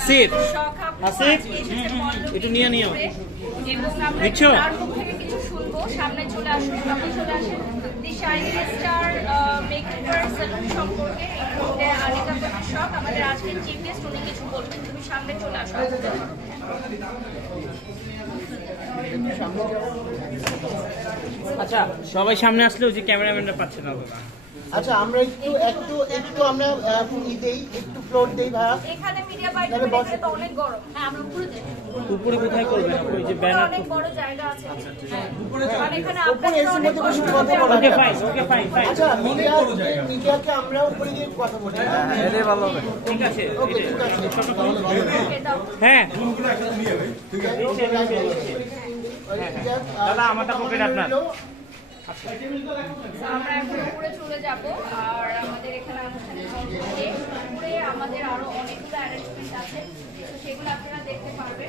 আসিফ শখ আপু আসিফ আজকে এসেছে পল্লবী একটু নিয়ে নিও এবং আমরা বুঝছো? তার মুখ থেকে কিছু শুনবো। সামনে চলে আসুন, সামনে চলে আসেন। দি শাইনি স্টার মেকওভার সেলুন সম্পর্কে আনিকা শখ আমাদের আজকের চিফ গেস্ট, উনি কিছু বলবেন। তুমি সামনে চলে আসো। আচ্ছা সবাই সামনে আসলেও যে ক্যামেরাম্যানরা পাচ্ছে না দাদা। আচ্ছা আমরা একটু আমরা একটু ফ্লোর দেই ভাইয়া। এখানে মিডিয়া বাইরে তো অনেক গরম। হ্যাঁ আমরা উপরে যাই। উপরে কোথায় করবেন আপনি? ওই যে ব্যানার অনেক বড় জায়গা আছে। হ্যাঁ মানে এখানে উপরে এসে অনেক মধ্যে বসে কথা বলা ওকে যায়। ফাইন ওকে ফাইন ফাইন আচ্ছা মিডিয়াকে আমরা উপরে গিয়ে কথা বলি। এটাই ভালো হবে। ঠিক আছে ওকে ঠিক আছে হ্যাঁ দাদা দাদা আমারটা পকেট আপনার। আমরা এখন উপরে চলে যাব আর আমাদের এখানে অনুষ্ঠানের উপরে আমাদের আরো অনেকগুলো অ্যারেঞ্জমেন্ট আছে, তো সেগুলো আপনারা দেখতে পারবেন।